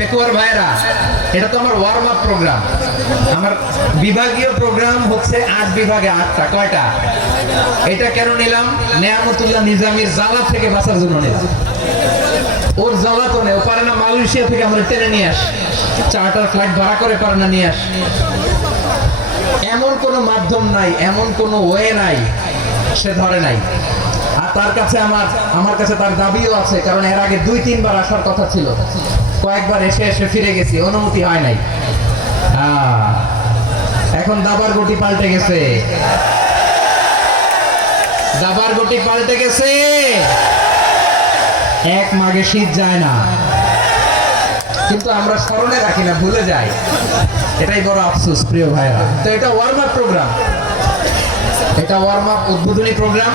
পেকুয়ার ভাইরা এটা তো আমার ওয়ার্ম আপ প্রোগ্রাম আমার বিভাগীয় প্রোগ্রাম হচ্ছে আট বিভাগে আটটা, কয়টা? এটা কেন নিলাম? নেয়ামতুল্লাহ নিজামীর জ্বালা থেকে বাঁচার জন্য নিলাম। ওর জ্বালা নেই ও পারে না মালয়েশিয়া থেকে আমরা টেনে নিয়ে আস। চার্টার ফ্লাইট ভাড়া করে পারে না নিয়ে আস। এমন কোনো মাধ্যম নাই, এমন কোনো ওয়ে নাই, সে ধরে নাই। আর তার কাছে আমার আমার কাছে তার দাবিও আছে, কারণ এর আগে দুই, তিনবার আসার কথা ছিল। কয়েকবার এসে এসে ফিরে গেছি, অনুমতি হয় নাই। এখন দাবার গুটি পাল্টে গেছে। দাবার গুটি পাল্টে গেছে। এক মাগে শীত যায় না। কিন্তু আমরা স্মরণে রাখি না, ভুলে যাই। এটাই বড় আফসোস, প্রিয় ভাইরা তো এটা ওয়ার্ম আপ প্রোগ্রাম এটা ওয়ার্ম আপ উদ্বোধনী প্রোগ্রাম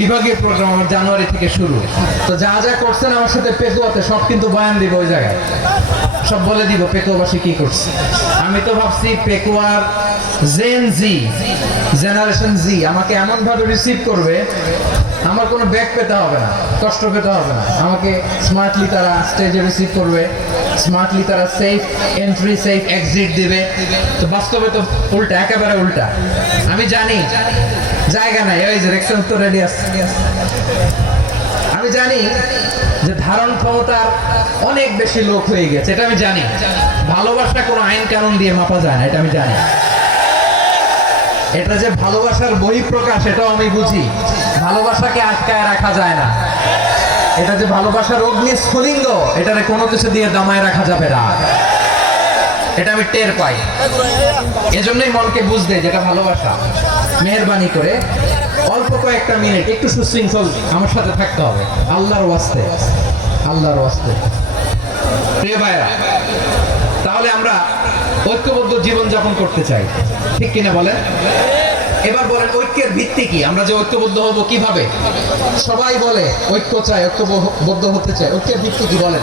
বিভাগীয় প্রোগ্রাম আমার জানুয়ারি থেকে শুরু। তো যা যা করছেন আমার সাথে পেকুয়াতে, সব কিন্তু বয়ান দিব ওই জায়গায়। সব বলে দিব পেকুয়াবাসী কি করছে। আমি তো ভাবছি পেকুয়ার জেন জি জেনারেশন জি আমাকে এমন ভাবে রিসিভ করবে, আমার কোনো ব্যাক পেতে হবে না, কষ্ট পেতে হবে না। আমাকে স্মার্টলি তারা স্টেজে রিসিভ করবে স্মার্টলি তারা সেফ এন্ট্রি সেফ এক্সিট দিবে। তো বাস্তবে তো উল্টা, একেবারে উল্টা। আমি জানি জায়গা নাই ওই যে রেকশন তো রেডি আসছে আমি জানি যে ধারণ ক্ষমতার অনেক বেশি লোক হয়ে গেছে, এটা আমি জানি। ভালোবাসা কোনো আইন কানুন দিয়ে মাপা যায় না, এটা আমি জানি। এটা যে ভালোবাসার বহিঃপ্রকাশ, এটাও আমি বুঝি। ভালোবাসাকে আটকায় রাখা যায় না। এটা যে ভালোবাসার অগ্নি স্ফুলিঙ্গ এটারে কোনো কিছু দিয়ে দামায় রাখা যাবে না। এটা আমি টের পাই। এজন্যই মনকে বুঝতে যেটা ভালোবাসা। মেহরবানি করে অল্প কয়েকটা মিনিট একটু সুশৃঙ্খল আমার সাথে থাকতে হবে। আল্লাহর ওয়াস্তে আল্লাহর ওয়াস্তে। প্রিয় ভাইরা তাহলে আমরা ঐক্যবদ্ধ জীবন যাপন করতে চাই। ঠিক কিনা বলেন? এবার বলেন, ঐক্যের ভিত্তি কি? আমরা যে ঐক্যবদ্ধ হব কীভাবে? সবাই বলে, ঐক্য চাই, ঐক্যবদ্ধ হতে চাই। ঐক্যের ভিত্তি কি বলেন?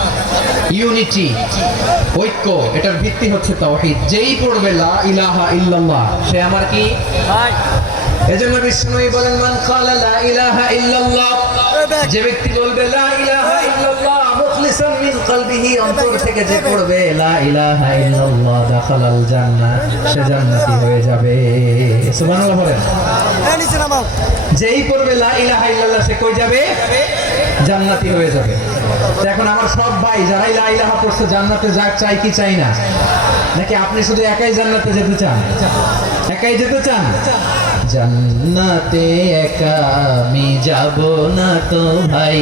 ইউনিটি ঐক্য এটার ভিত্তি হচ্ছে তাওহীদ। যেই পড়বে লা ইলাহা ইল্লাল্লাহ সে আমার কি? এজন্য বিষ্ণুই বলেন মান ক্বালা লা ইলাহা ইল্লাল্লাহ যে ব্যক্তি বলবে লা ইলাহা ইল্লাল্লাহ মুখলিসান কলবিহি অন্তর থেকে যে পড়বে লা ইলাহা ইল্লাল্লাহ দাখালাল জান্নাহ সে জান্নাতি হয়ে যাবে। সুবহানাল্লাহ বলেন। যেই পড়বে লা ইলাহা ইল্লাল্লাহ সে কই যাবে? জান্নাতি হয়ে যাবে। এখন আমার সব ভাই যারাই লা ইলাহা পড়ছে জান্নাতে যাক চাই কি চাই না? নাকি আপনি শুধু একাই জান্নাতে যেতে চান? একাই যেতে চান? জান্নাতে একা আমি যাব না তো ভাই।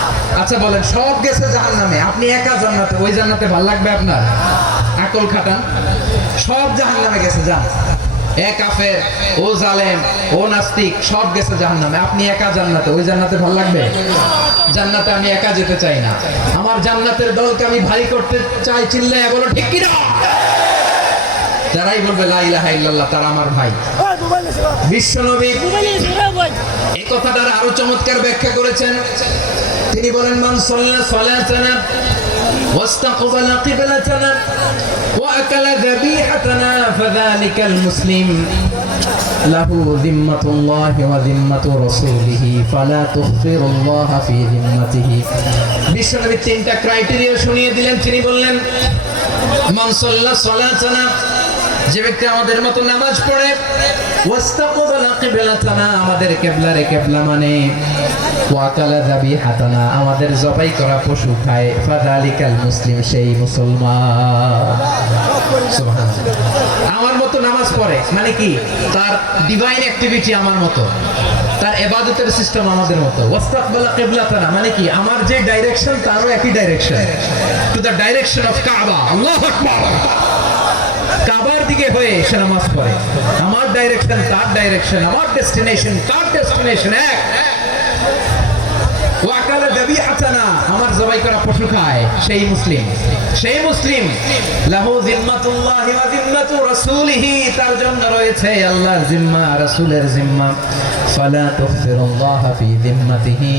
আচ্ছা বলেন, সব গেছে জাহান্নামে। আপনি একা জান্নাতে, ওই জান্নাতে ভালো লাগবে আপনার? আকল খাটান। সব জাহান্নামে গেছে, যান। ও জালেম, ও নাস্তিক, সব গেছে জাহান্নামে। আপনি একা জান্নাতে, ওই জান্নাতে ভালো লাগবে? জান্নাতে আমি একা যেতে চাই না। আমার জান্নাতের দলকে আমি ভারী করতে চাই চিল্লায় বলো, ঠিক কি না যারাই বলবে লাইলা ইলাহা তারা আমার ভাই। বিশ্বনবী এই কথাটার আরো চমৎকার ব্যাখ্যা করেছেন তিনি বলেন মান সাল্লা সালাতানা واستقبل قبلتنا وأكل ذبيحتنا فذلك المسلم له ذمة الله وذمة رسوله فلا تخفر الله في ذمته বিশ্বনবী তিনটা ক্রাইটেরিয়া শুনিয়ে দিলেন তিনি বললেন মান সাল্লা সালাতানা যে ব্যক্তি আমাদের মতো নামাজ পড়ে মানে আমাদের জবাই করা পশু খায় মুসলিম, সেই মুসলমান। আমার মতো নামাজ পড়ে মানে কি? তার ডিভাইন অ্যাক্টিভিটি আমার মতো। তার এবাদতের সিস্টেম আমাদের মতো। ওয়াস্তাকবালা কিবলাতানা মানে কি? আমার যে ডাইরেকশন তারও একই direction to the direction of Kaaba আকবার। কাবার দিকে হয়ে সে নামাজ পড়ে আমার ডাইরেকশন তার ডাইরেকশন আমার ডেস্টিনেশন তার ডেস্টিনেশন এক আমার জবাই করা পশু খায়, সেই মুসলিম। সেই মুসলিম, লাহু জিম্মাতুল্লাহ ওয়া জিম্মাতু রাসূলিহি, তার জন্য রয়েছে আল্লাহর জিম্মা, রাসূলের জিম্মা। ফি জিম্মাতিহি,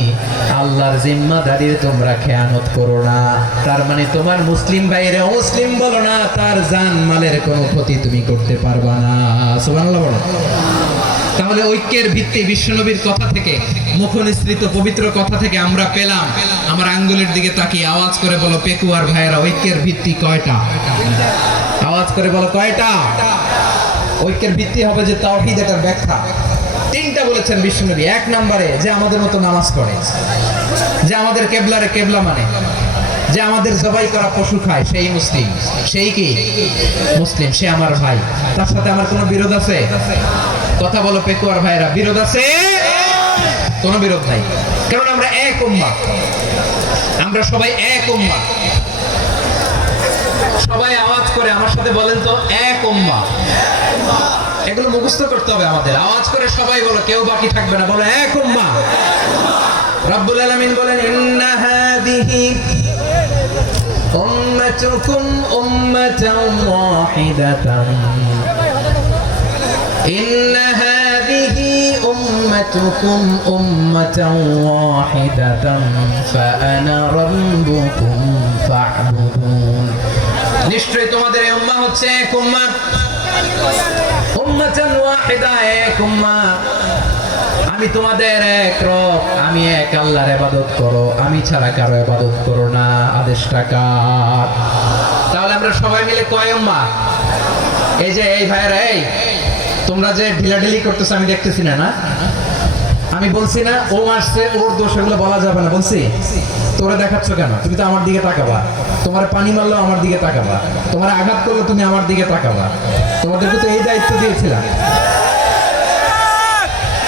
আল্লাহর জিম্মাদারির তোমরা খেয়ানত করো না। তার মানে তোমার মুসলিম ভাইরে মুসলিম বলো না, তার জান মালের কোনো ক্ষতি তুমি করতে পারবা না। সুবহানাল্লাহ বলো। তাহলে ঐক্যের ভিত্তি বিশ্বনবীর কথা থেকে, মুখনিসৃত পবিত্র কথা থেকে আমরা পেলাম। আমার আঙ্গুলের দিকে তাকিয়ে আওয়াজ করে বলো, পেকুয়ার ভাইয়েরা, ঐক্যের ভিত্তি কয়টা? আওয়াজ করে বলো, কয়টা? ঐক্যের ভিত্তি হবে যে তাওহীদ এটার ব্যাখ্যা। তিনটা বলেছেন বিশ্বনবী। এক নম্বরে, যে আমাদের মতো নামাজ পড়ে। যে আমাদের কেবলারে কেবলা মানে। যে আমাদের জবাই করা পশু খায়, সেই মুসলিম। সেই কি? মুসলিম, সে আমার ভাই। তার সাথে আমার কোনো বিরোধ আছে? কথা বলো পেকুয়ার ভাইরা বিরোধ আছে? কোনো বিরোধ নাই। কারণ আমরা এক উম্মা। আমরা সবাই এক উম্মা। সবাই আওয়াজ করে আমার সাথে বলেন তো, এক উম্মা। এগুলো মুখস্থ করতে হবে আমাদের। আওয়াজ করে সবাই বলো, কেউ বাকি থাকবে না। বলো, এক উম্মা। রব্বুল আলামিন বলেন, ইন্না হাদিহি উম্মাতুকুম উম্মাতান ওয়াহিদাতান إن هذه أمتكم أمة واحدة فأنا ربكم فاعبدون নিশ্চয়ই তোমাদের এই উম্মাহ হচ্ছে এক উম্মাহ উম্মাতান ওয়াহিদা এক উম্মাহ আমি তোমাদের এক রব, আমি এক আল্লাহর ইবাদত করো, আমি ছাড়া কারও ইবাদত করো না, আদেশটা কার? তাহলে আমরা সবাই মিলে কয় উম্মাহ এই যে, এই ভাইয়েরা, এই, তোমরা যে ঢিলাঢিলি করতেছো, আমি দেখতেছি না না? আমি বলছি না, ও আসছে, ওর দোষ, এগুলো বলা যাবে না, বলছি? তোরা দেখাচ্ছ কেন? তুমি তো আমার দিকে তাকাবা। তোমার পানি মারলো আমার দিকে তাকাবা। তোমার আঘাত করল তুমি আমার দিকে তাকাবা। তোমাদেরকে তো এই দায়িত্ব দিয়েছিলাম।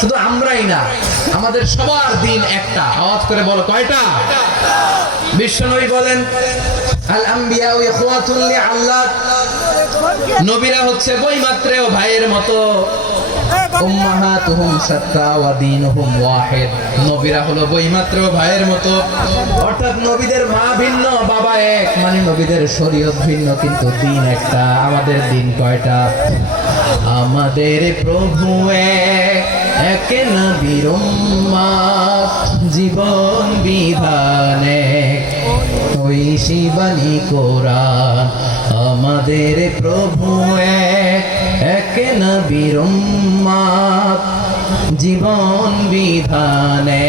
শুধু আমরাই না, আমাদের সবার দিন একটা। আওয়াজ করে বলো, কয়টা? বিশ্বনবী বলেন, আল আম্বিয়া ইখওয়াতুল লিআল্লাহ নবীরা হচ্ছে বইমাত্রেও ভাইয়ের মতো। নবীরা হলো ভাইয়ের মতো। অর্থাৎ নবীদের মা ভিন্ন, বাবা এক। মানে নবীদের শরীয়ত ভিন্ন, কিন্তু দিন একটা। আমাদের দিন কয়টা? আমাদের প্রভু এক জীবন বিধানে ওই শিবানী কোরআন আমাদের প্রভু এক এক জীবন বিধানে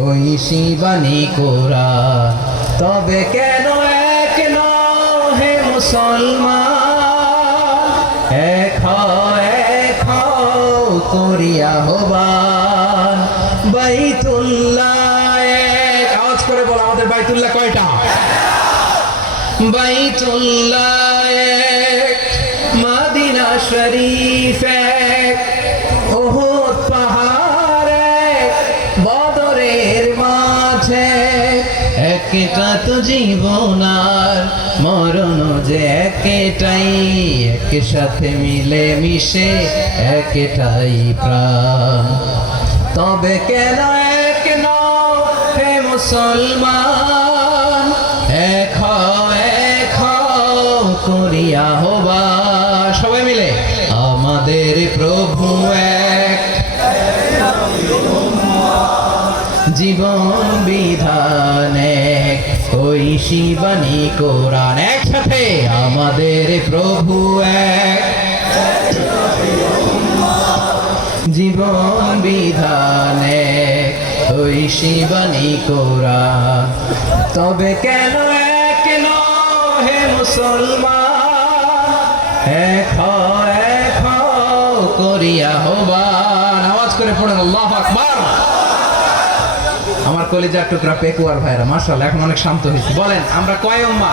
ওই শিবানী কোরআন, তবে কেন এক নও হে মুসলমান? এক এক করিয়া হবান বাইতুল্লাহ আওয়াজ করে বলো, আমাদের বাইতুল্লাহ কয়টা? বাইতুল্লাহ, এক। মাদিনা শরীফ বদরের মাঝে একটা তো জীবন আর মরণ যে একটাই, এক সাথে মিলে মিশে, একটাই প্রাণ। তবে কেন এক হে মুসলমান? এক এক করিয়া হবা সবাই মিলে, আমাদের প্রভু এক। জীবন বিধানে ওই শিবানী কোরআন একসাথে আমাদের প্রভু এক। জীবন বিধানে ওই শিবানী কোরা। তবে কেন এক হে মুসলমান? এক করিয়া হবান আওয়াজ করে পড়েন, আল্লাহ আকবার। আমার কলিজার টুকরা পেকুয়ার ভাইরা মার্শাল এখন অনেক শান্ত হয়েছে। বলেন, আমরা কয় উম্মা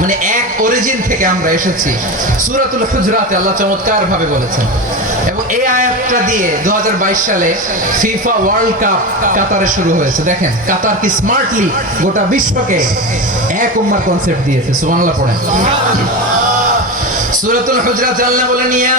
মানে এক অরিজিন থেকে আমরা এসেছি। সূরাতুল হুজরাতে আল্লাহ চমৎকার ভাবে বলেছেন। এবং এই আয়াতটা দিয়ে 2022 সালে ফিফা ওয়ার্ল্ড কাপ কাতারে শুরু হয়েছে। দেখেন, কাতার কি স্মার্টলি গোটা বিশ্বকে এক উম্মার কনসেপ্ট দিয়েছে। সুবহানাল্লাহ পড়েন। সূরাতুল হুজরাত আল্লাহ বলেন, ইয়া